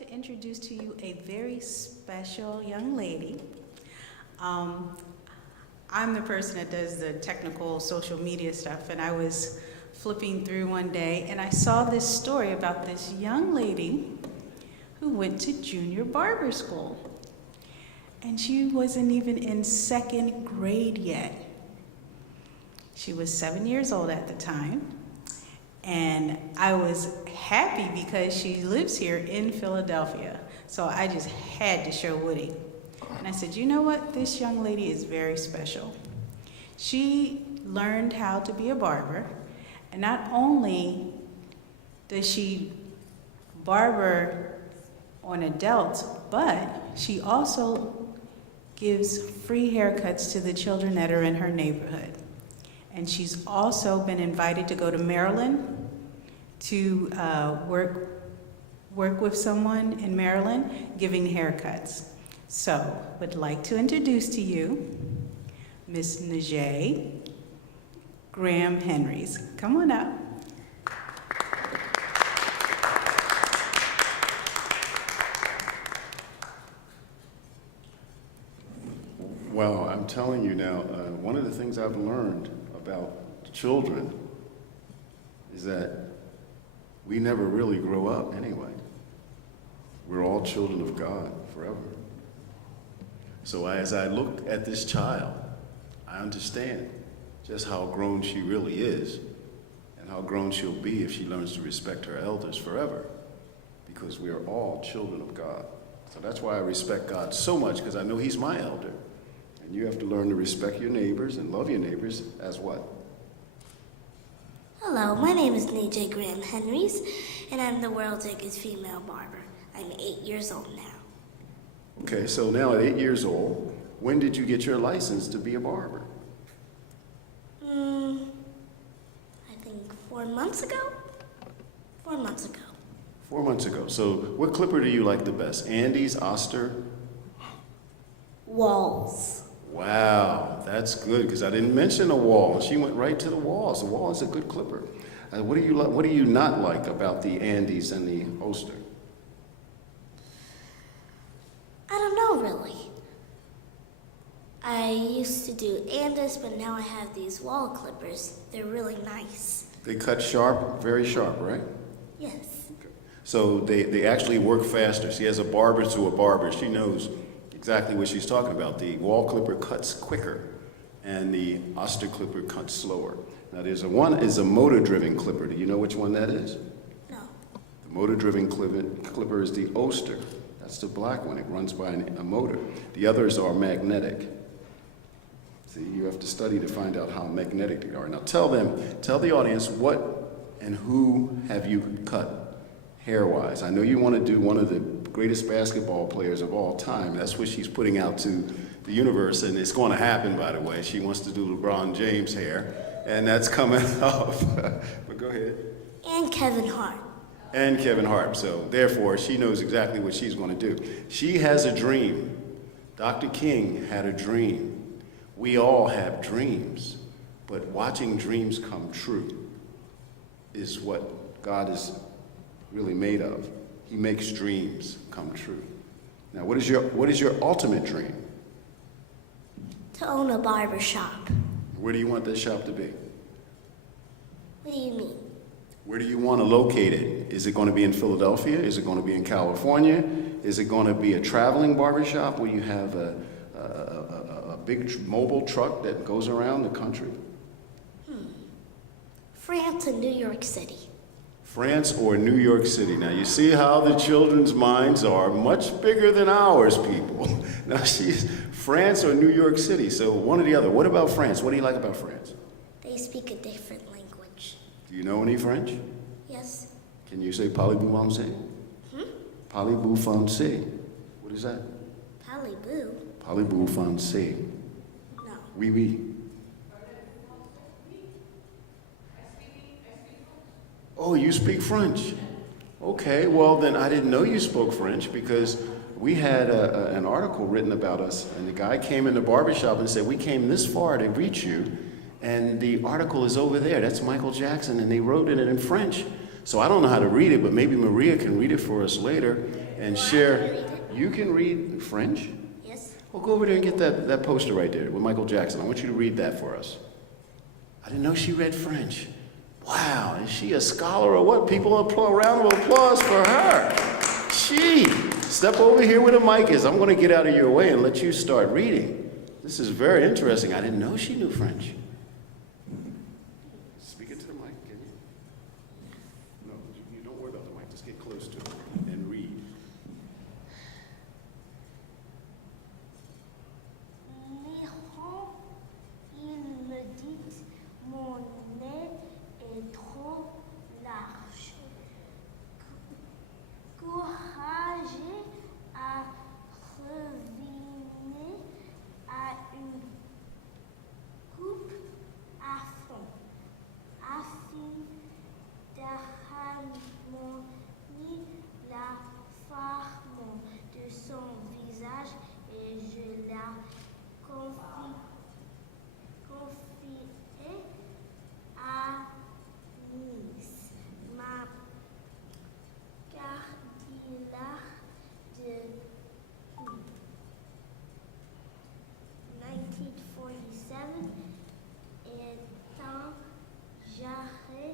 to introduce to you a very special young lady. I'm the person that does the technical social media stuff, and I was flipping through one day, and I saw this story about this young lady who went to junior barber school. And she wasn't even in second grade yet. She was 7 years old at the time. And I was happy because she lives here in Philadelphia. So I just had to show Woody. And I said, you know what? This young lady is very special. She learned how to be a barber. And not only does she barber on adults, but she also gives free haircuts to the children that are in her neighborhood. And she's also been invited to go to Maryland to work with someone in Maryland giving haircuts. So, would like to introduce to you Miss Najee Graham Henrys. Come on up. Well, I'm telling you now, one of the things I've learned about children is that we never really grow up anyway. We're all children of God forever. So as I look at this child, I understand just how grown she really is and how grown she'll be if she learns to respect her elders forever, because we are all children of God. So that's why I respect God so much, because I know He's my elder. And you have to learn to respect your neighbors and love your neighbors as what? Hello, my name is Najee Graham Henrys, and I'm the world's youngest female barber. I'm 8 years old now. Okay, so now at 8 years old, when did you get your license to be a barber? I think 4 months ago? 4 months ago. 4 months ago. So what clipper do you like the best? Andes, Oster? Walls. Wow, that's good, because I didn't mention a wall. She went right to the walls. The wall is a good clipper. What do you not like about the Andes and the Oster? I don't know, really. I used to do Andes, but now I have these wall clippers. They're really nice. They cut sharp, very sharp, right? Yes. Okay. So they actually work faster. She has a barber to a barber. She knows exactly what she's talking about. The wall clipper cuts quicker, and the Oster clipper cuts slower. Now one is a motor-driven clipper. Do you know which one that is? No. The motor-driven clipper is the Oster. That's the black one. It runs by a motor. The others are magnetic. See, you have to study to find out how magnetic they are. Now tell the audience, what and who have you cut hair-wise? I know you want to do one of the greatest basketball players of all time. That's what she's putting out to the universe, and it's going to happen, by the way. She wants to do LeBron James hair, and that's coming up. But go ahead. And Kevin Hart. And Kevin Hart. So therefore, she knows exactly what she's going to do. She has a dream. Dr. King had a dream. We all have dreams, but watching dreams come true is what God is really made of. He makes dreams come true. Now, what is your ultimate dream? To own a barbershop. Where do you want this shop to be? What do you mean? Where do you want to locate it? Is it going to be in Philadelphia? Is it going to be in California? Is it going to be a traveling barbershop where you have a big mobile truck that goes around the country? France and New York City. France or New York City. Now you see how the children's minds are much bigger than ours, people. Now she's France or New York City, so one or the other. What about France? What do you like about France? They speak a different language. Do you know any French? Yes. Can you say parlez-vous français? Parlez-vous français? What is that? Paliboo? Parlez-vous français? No. Oui, oui. Oh, you speak French. Okay, well then I didn't know you spoke French, because we had an article written about us, and the guy came in the barbershop and said, we came this far to reach you, and the article is over there. That's Michael Jackson, and they wrote it in French. So I don't know how to read it, but maybe Maria can read it for us later and share. You can read French? Yes. Well, go over there and get that poster right there with Michael Jackson. I want you to read that for us. I didn't know she read French. Wow, is she a scholar or what? People, a round of applause for her. She, step over here where the mic is. I'm going to get out of your way and let you start reading. This is very interesting. I didn't know she knew French. Speak it to the mic, can you? No, you don't worry about the mic. Just get close to it and read. L'écran, il me dit, mon nez est trop large. Courage à revenir à une coupe à fond, afin d'harmonier la forme de son visage et je la confier à Nice, ma cardinale de 1947 étant jarré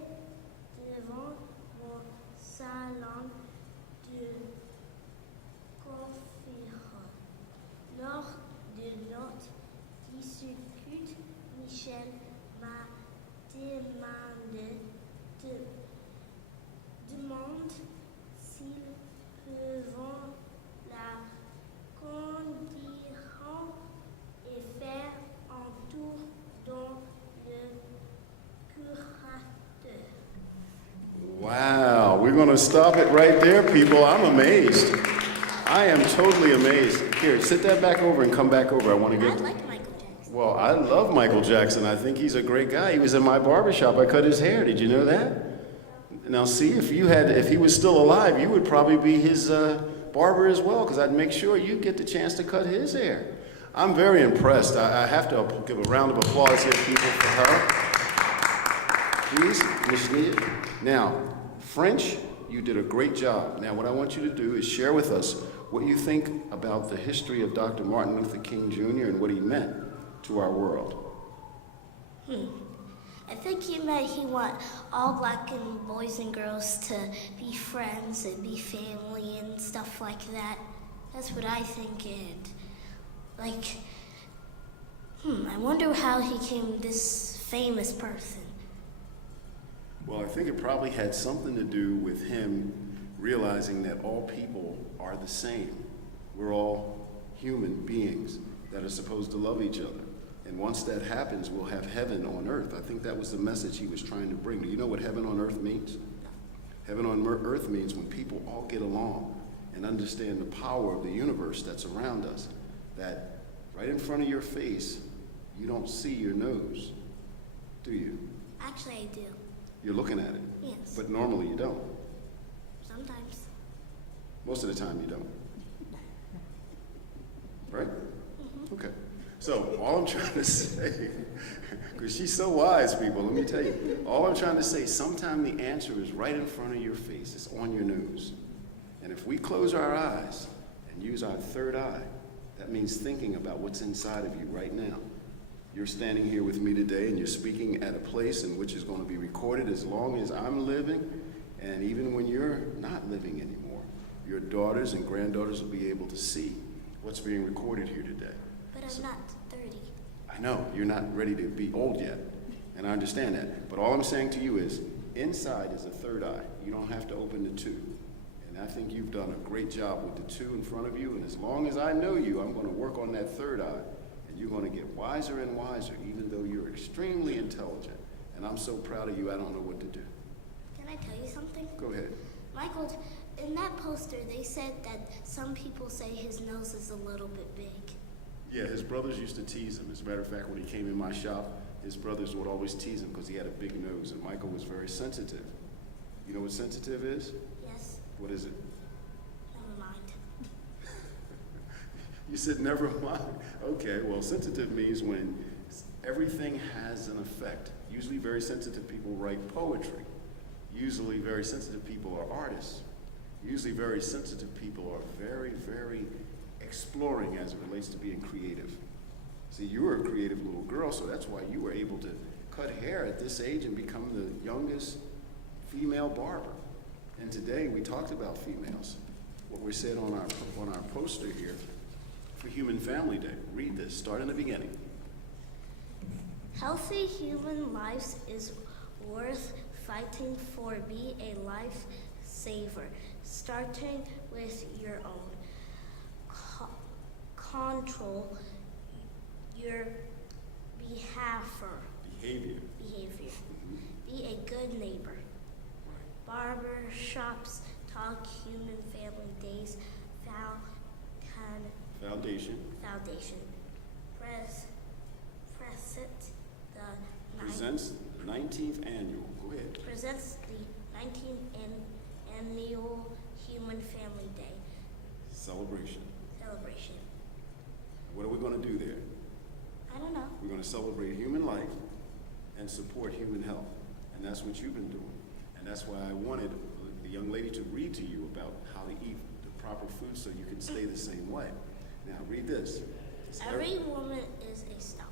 devant mon salon de conférence. Lors de notre discute, Michel m'a demande s'ils peuvent la conduire et faire un tour dans le curateur. Wow, we're going to stop it right there, people. I'm amazed. I am totally amazed. Here, sit that back over and come back over. I want to I get... like Michael Jackson. Well, I love Michael Jackson. I think he's a great guy. He was in my barbershop. I cut his hair. Did you know that? Now, see, if he was still alive, you would probably be his barber as well, because I'd make sure you get the chance to cut his hair. I'm very impressed. I have to give a round of applause here, people, for her. Please, Ms. Nia. Now, French, you did a great job. Now, what I want you to do is share with us what you think about the history of Dr. Martin Luther King Jr. and what he meant to our world. I think he meant he want all black and boys and girls to be friends and be family and stuff like that. That's what I think. And I wonder how he became this famous person. Well, I think it probably had something to do with him realizing that all people are the same. We're all human beings that are supposed to love each other. And once that happens, we'll have heaven on earth. I think that was the message he was trying to bring. Do you know what heaven on earth means? Heaven on earth means when people all get along and understand the power of the universe that's around us, that right in front of your face, you don't see your nose, do you? Actually, I do. You're looking at it. Yes. But normally you don't. Sometimes. Most of the time you don't. Right? Okay. So all I'm trying to say, because she's so wise, people, let me tell you, all I'm trying to say, sometimes the answer is right in front of your face. It's on your nose. And if we close our eyes and use our third eye, that means thinking about what's inside of you right now. You're standing here with me today and you're speaking at a place in which is going to be recorded as long as I'm living, and even when you're not living anymore, your daughters and granddaughters will be able to see what's being recorded here today. But I'm not 30. I know, you're not ready to be old yet, and I understand that. But all I'm saying to you is, inside is a third eye. You don't have to open the two. And I think you've done a great job with the two in front of you, and as long as I know you, I'm going to work on that third eye. You're going to get wiser and wiser, even though you're extremely intelligent. And I'm so proud of you, I don't know what to do. Can I tell you something? Go ahead. Michael, in that poster, they said that some people say his nose is a little bit big. Yeah, his brothers used to tease him. As a matter of fact, when he came in my shop, his brothers would always tease him because he had a big nose, and Michael was very sensitive. You know what sensitive is? Yes. What is it? Never mind. You said never mind. Okay, well, sensitive means when everything has an effect. Usually very sensitive people write poetry. Usually very sensitive people are artists. Usually very sensitive people are very, very exploring as it relates to being creative. See, you were a creative little girl, so that's why you were able to cut hair at this age and become the youngest female barber. And today we talked about females. What we said on our poster here for Human Family Day. Read this, start in the beginning. Healthy human life is worth fighting for. Be a lifesaver, starting with your own. Control your Behavior. Be a good neighbor. Barbershops talk Human Family Days. Foundation. Presents the 19th annual. Go ahead. Presents the 19th annual Human Family Day Celebration. celebration. What are we going to do there? I don't know. We're going to celebrate human life and support human health. And that's what you've been doing. And that's why I wanted the young lady to read to you about how to eat the proper food so you can stay the same way. Now, read this. Every woman is a star.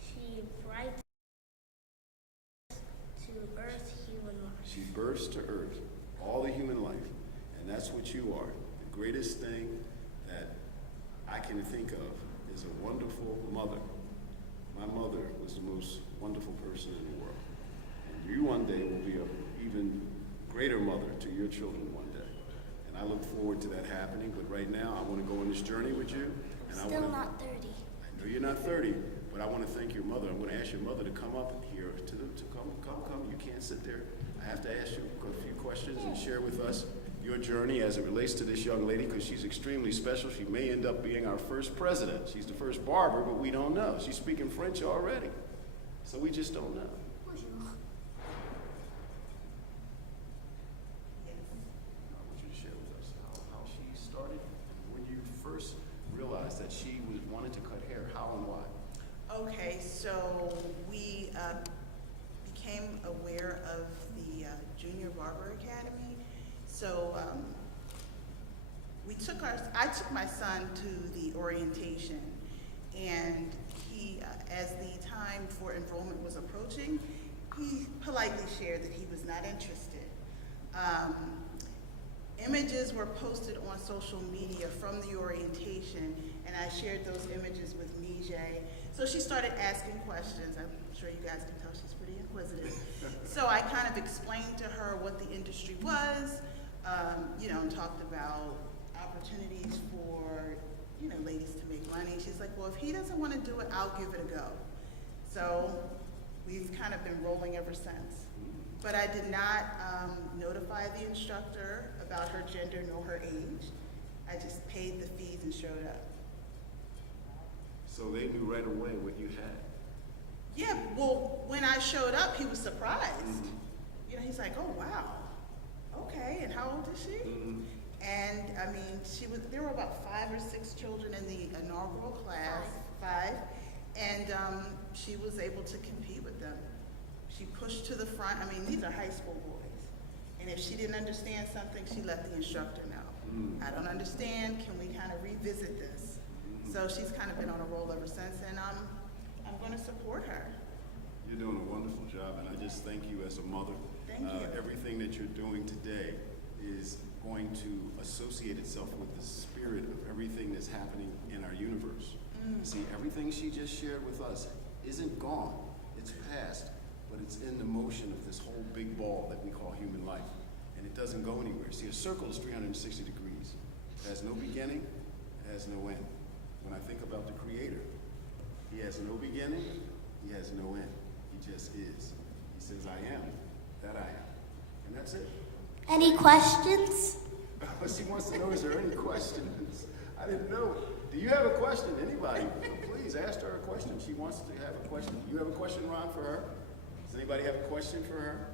She brights to earth human life. She births to earth all the human life. And that's what you are. The greatest thing that I can think of is a wonderful mother. My mother was the most wonderful person in the world. And you one day will be an even greater mother to your children one day. And I look forward to that happening. But right now, I want to go on this journey with you. And I'm still not 30. I know you're not 30, but I want to thank your mother. I'm going to ask your mother to come up here, to come. You can't sit there. I have to ask you a few questions and share with us your journey as it relates to this young lady, because she's extremely special. She may end up being our first president. She's the first barber, but we don't know. She's speaking French already, so we just don't know. I want you to share with us how she started, when you first realized that she wanted to cut hair, how and why. Okay, so we became aware of the Junior Barber Academy. So I took my son to the orientation, and he, as the time for enrollment was approaching, he politely shared that he was not interested. Images were posted on social media from the orientation, and I shared those images with Mijay. So she started asking questions. I'm sure you guys can tell she's pretty inquisitive. So I kind of explained to her what the industry was, talked about opportunities for, ladies to make money. She's like, well, if he doesn't want to do it, I'll give it a go. So we've kind of been rolling ever since. But I did not notify the instructor about her gender nor her age. I just paid the fees and showed up. So they knew right away what you had. Yeah, well, when I showed up, he was surprised. He's like, oh, wow. Okay, and how old is she? And I mean, there were about 5 or 6 children in the inaugural class, 5, and she was able to compete with them. She pushed to the front. I mean, these are high school boys. And if she didn't understand something, she let the instructor know. I don't understand, can we kind of revisit this? So she's kind of been on a roll ever since, and I'm going to support her. You're doing a wonderful job, and I just thank you as a mother. Thank you. Everything that you're doing today is going to associate itself with the spirit of everything that's happening in our universe. See, everything she just shared with us isn't gone. It's past, but it's in the motion of this whole big ball that we call human life. And it doesn't go anywhere. See, a circle is 360 degrees. It has no beginning, it has no end. When I think about the Creator, he has no beginning, he has no end. He just is. He says, I am that I am. And that's it. Any questions? She wants to know, is there any questions? I didn't know. Do you have a question? Anybody? Please ask her a question. She wants to have a question. You have a question, Ron, for her? Does anybody have a question for her?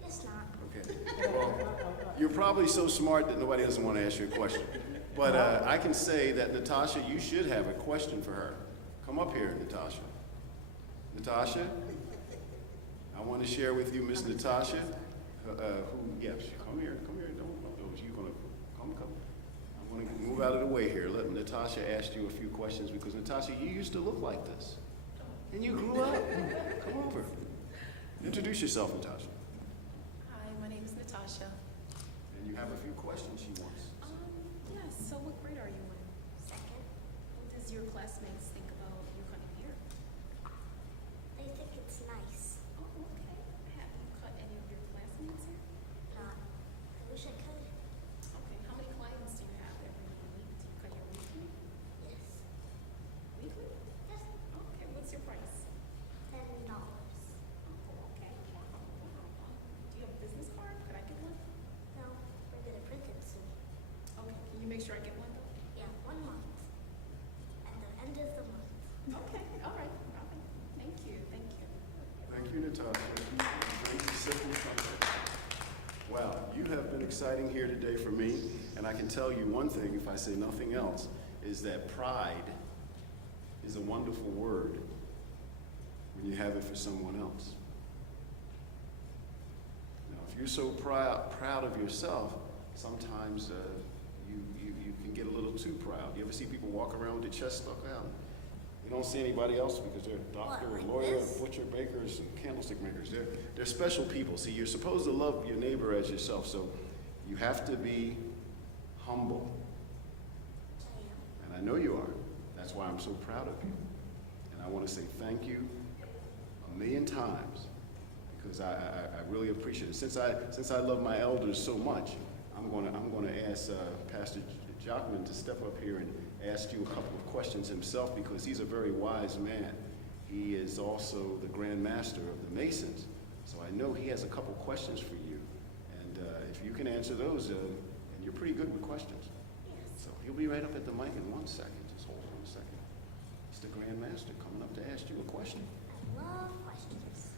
Guess not. Okay. Well, you're probably so smart that nobody doesn't want to ask you a question. But I can say that, Natasha, you should have a question for her. Come up here, Natasha. Natasha? I want to share with you Miss Natasha, come here, you gonna, come. I'm gonna move out of the way here. Let Natasha ask you a few questions, because Natasha, you used to look like this, and you grew up. Come over. Introduce yourself, Natasha. Hi, my name is Natasha. And you have a few questions she wants. Yes, so what grade are you in? Second, What does your classmates think about you cutting hair? they think it's nice. Oh, okay. Have you cut any of your classmates' hair? Not. I wish I could. Okay, how many clients do you have every week? Do you cut your weekly? Yes. Weekly? Yes. Okay, what's your price? $10. Oh, okay. Wow. Do you have a business card? Could I get one? No, we're gonna print it soon. Okay, can you make sure I get one though? Yeah, 1 month. At the end of the month. Okay, all right. Thank you, thank you. Thank you, Natasha. Thank you, Cynthia. Wow, you have been exciting here today for me, and I can tell you one thing, if I say nothing else, is that pride is a wonderful word when you have it for someone else. Now, if you're so proud of yourself, sometimes you can get a little too proud. You ever see people walk around with their chest stuck out? You don't see anybody else because they're a doctor, What, a like lawyer, this? butcher, bakers, and candlestick makers. They're special people. See, you're supposed to love your neighbor as yourself, so you have to be humble. I am. And I know you are. That's why I'm so proud of you. And I want to say thank you a million times, because I really appreciate it. Since I love my elders so much, I'm going to ask Pastor Jockman to step up here and ask you a couple of questions himself, because he's a very wise man. He is also the Grand Master of the Masons, so I know he has a couple questions for you. And if you can answer those, and you're pretty good with questions. Yes. So he'll be right up at the mic in 1 second. Just hold on a second. It's the Grand Master coming up to ask you a question. I love questions.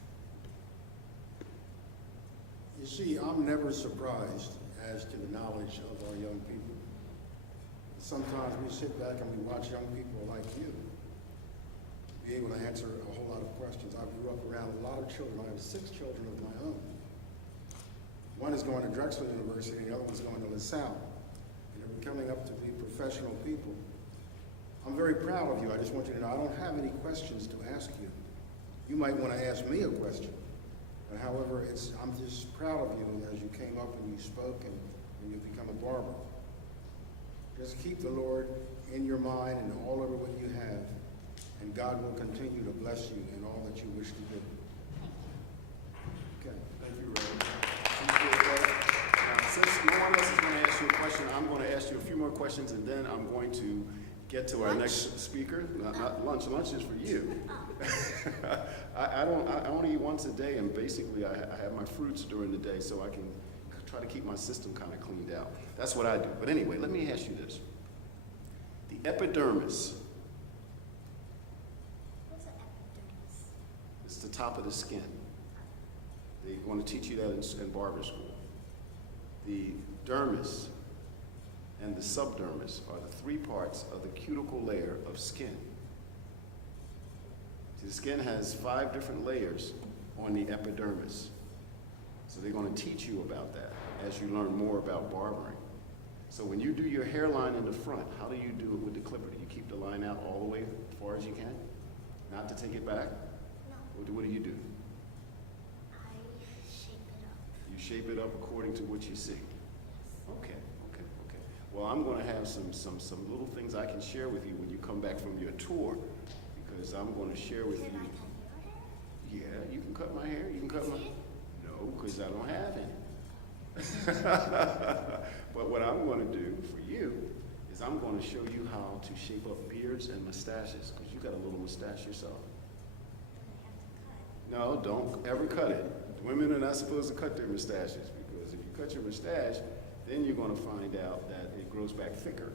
You see, I'm never surprised as to the knowledge of our young people. Sometimes we sit back and we watch young people like you be able to answer a whole lot of questions. I grew up around a lot of children. I have 6 children of my own. One is going to Drexel University, and the other one's going to LaSalle. And they're coming up to be professional people. I'm very proud of you. I just want you to know I don't have any questions to ask you. You might want to ask me a question. However, I'm just proud of you as you came up and you spoke and you become a barber. Just keep the Lord in your mind and all over what you have, and God will continue to bless you in all that you wish to do. Okay. Thank you, Ray. Now, since no one else is going to ask you a question, I'm going to ask you a few more questions, and then I'm going to get to our Lunch? next speaker. Not lunch. Lunch is for you. I only eat once a day, and basically I have my fruits during the day, so I can try to keep my system kind of cleaned out. That's what I do. But anyway, let me ask you this. The epidermis What's an epidermis? is the top of the skin. They want to teach you that in barber school. The dermis and the subdermis are the 3 parts of the cuticle layer of skin. See, the skin has 5 different layers on the epidermis. So they're going to teach you about that as you learn more about barbering. So when you do your hairline in the front, how do you do it with the clipper? Do you keep the line out all the way as far as you can? Not to take it back? No, What do you do? I shape it up. You shape it up according to what you see. Okay. Well, I'm going to have some little things I can share with you when you come back from your tour, because I'm going to share with Can I you. cut your hair? Yeah, you can cut my hair. You can cut my. See it? No, because I don't have any. But what I'm going to do for you is I'm going to show you how to shape up beards and mustaches, because you got a little mustache yourself. Do I have to cut? No, don't ever cut it. Women are not supposed to cut their mustaches, because if you cut your mustache, then you're going to find out that it grows back thicker.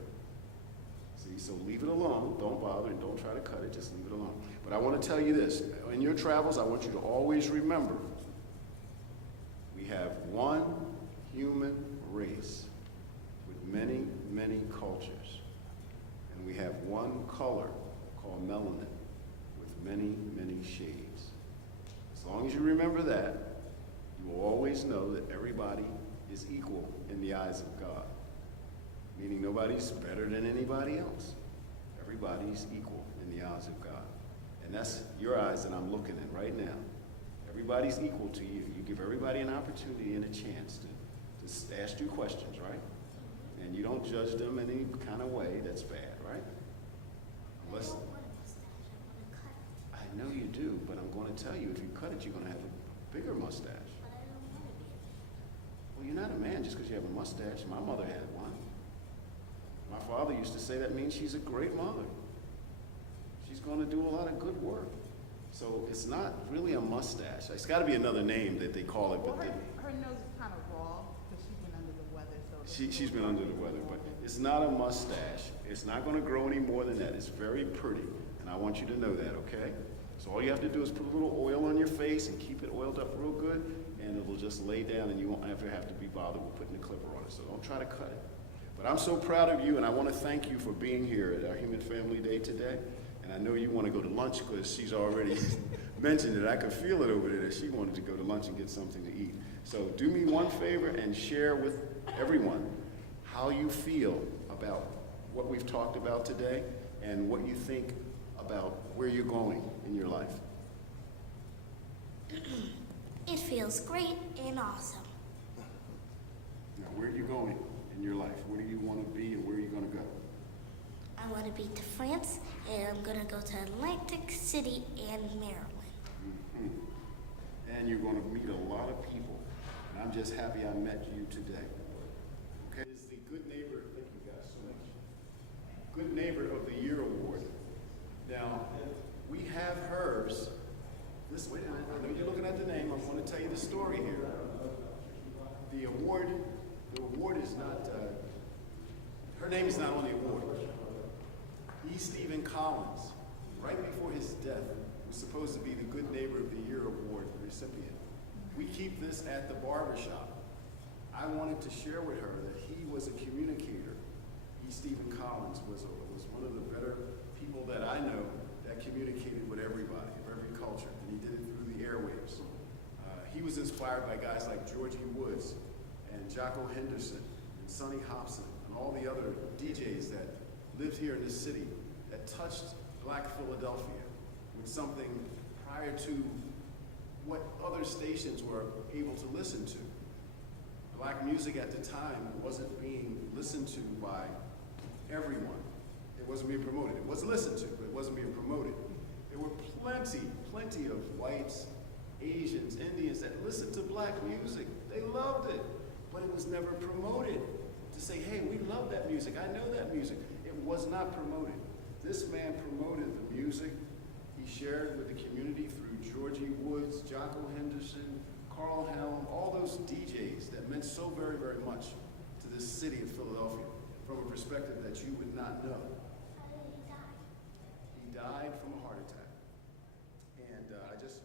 See, so leave it alone. Don't bother and don't try to cut it. Just leave it alone. But I want to tell you this. In your travels, I want you to always remember, we have one human race with many, many cultures. And we have one color called melanin with many, many shades. So long as you remember that, you will always know that everybody is equal in the eyes of God. Meaning nobody's better than anybody else. Everybody's equal in the eyes of God. And that's your eyes that I'm looking at right now. Everybody's equal to you. You give everybody an opportunity and a chance to ask you questions, right? And you don't judge them in any kind of way that's bad, right? Unless, I don't want a mustache. I want to cut it. I know you do, but I'm going to tell you, if you cut it, you're going to have a bigger mustache. But I don't want to be a man. Well, you're not a man just because you have a mustache. My mother had one. My father used to say that means she's a great mother. She's going to do a lot of good work. So it's not really a mustache. It's got to be another name that they call it. Well, But her nose is kind of raw because she's been under the weather. So she's been under the weather. But it's not a mustache. It's not going to grow any more than that. It's very pretty. And I want you to know that, okay? So all you have to do is put a little oil on your face and keep it oiled up real good. And it will just lay down and you won't ever have to be bothered with putting a clipper on it. So don't try to cut it. But I'm so proud of you, and I want to thank you for being here at our Human Family Day today. And I know you want to go to lunch because she's already mentioned it. I could feel it over there that she wanted to go to lunch and get something to eat. So do me one favor and share with everyone how you feel about what we've talked about today and what you think about where you're going in your life. It feels great and awesome. Now, where are you going in your life? Where do you want to be and where are you going to go? I want to be to France, and I'm going to go to Atlantic City and Maryland. Mm-hmm. And you're going to meet a lot of people. And I'm just happy I met you today. Okay? It's the Good Neighbor, thank you guys so much. Good Neighbor of the Year Award. Now, we have hers. Wait a minute, I know you're looking at the name. I want to tell you the story here. The award is not, her name is not on the award. E. Stephen Collins, right before his death, was supposed to be the Good Neighbor of the Year Award recipient. We keep this at the Barbershop. I wanted to share with her that he was a communicator. E. Stephen Collins was one of the better people that I know that communicated with everybody, of every culture, and he did it through the airwaves. He was inspired by guys like Georgie Woods and Jocko Henderson and Sonny Hobson and all the other DJs that lived here in this city that touched Black Philadelphia with something prior to what other stations were able to listen to. Black music at the time wasn't being listened to by everyone. It wasn't being promoted. It was listened to, but it wasn't being promoted. There were plenty of whites, Asians, Indians that listened to black music. They loved it, but it was never promoted. To say, hey, we love that music. I know that music. It was not promoted. This man promoted the music. He shared with the community through Georgie Woods, Jocko Henderson, Carl Helm, all those DJs that meant so very, very much to this city of Philadelphia from a perspective that you would not know. How did he die? He died from a heart attack. And I just